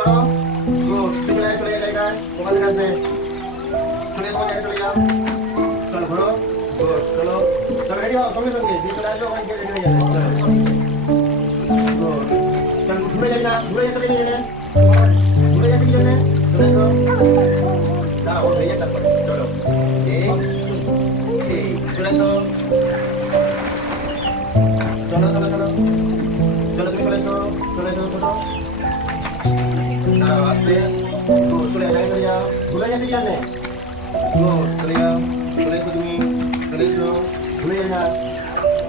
করো গুড চলে জায়গায় তোমার কাছে চলে তোমার জায়গায় চলে যাও চলো ঘোরো গুড চলো চলো রেডি হও সঙ্গে সঙ্গে যে চলে আসবে ওখানে রেডি হয়ে যাবে চলো গুড চলো ঘুরে যাই না ঘুরে যেতে গেলে ঘুরে যেতে গেলে চলে তো দাঁড়াও হয়ে যায় তারপরে চলো এই চলে তো চলো চলো চলো চলো তুমি চলে তো চলো দাঁড়াও আসতে চলে যাও ঘুরে যেতে গেলে চলে যাও চলে এসো তুমি চলে এসো ঘুরে যাই না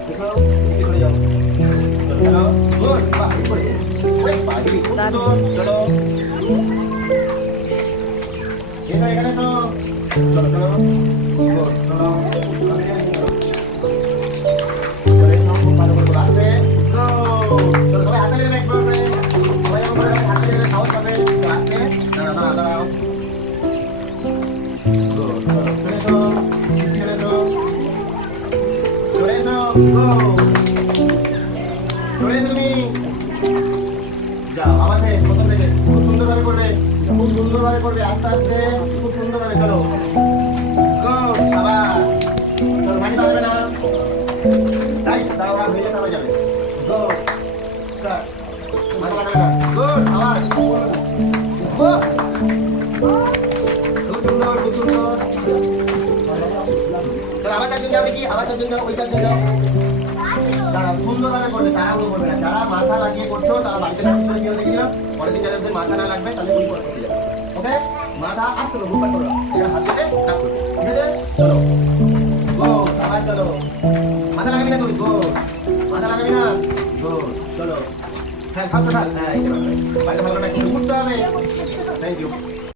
দেখো চলে যাও চলো গুড বাহ করে বাড়ি খুব চলো এখানে তো চলো চলো গুড চলো খুব সুন্দরভাবে করবে আস্তে আস্তে খুব সুন্দরভাবে চলো আবার চলো মাটি পাবে না তাই তারা ওরা ভেজে তারা যাবে মাথা লাগাবে না গুড আবার খুব সুন্দর খুব সুন্দর আবার চারজন যাবে কি আবার চারজন যাও ওই চারজন যাও তারা সুন্দরভাবে করবে তারা করবে না যারা মাথা লাগিয়ে করছো তারা বাড়িতে সুন্দর গিয়ে দেখি না পরের দিন যাদের মাথা না লাগবে তাহলে ওই করতে যাবে ওকে মাথা আসতে হবে ঘুরপাট করো এটা হাত দিয়ে চাপ করবে ঠিক আছে চলো গো আবার চলো মাথা লাগাবি না তুই গো মাথা লাগাবি না গো চলো হ্যাঁ খাও তো হ্যাঁ বাড়িতে ভালো করে ঘুরতে হবে থ্যাংক ইউ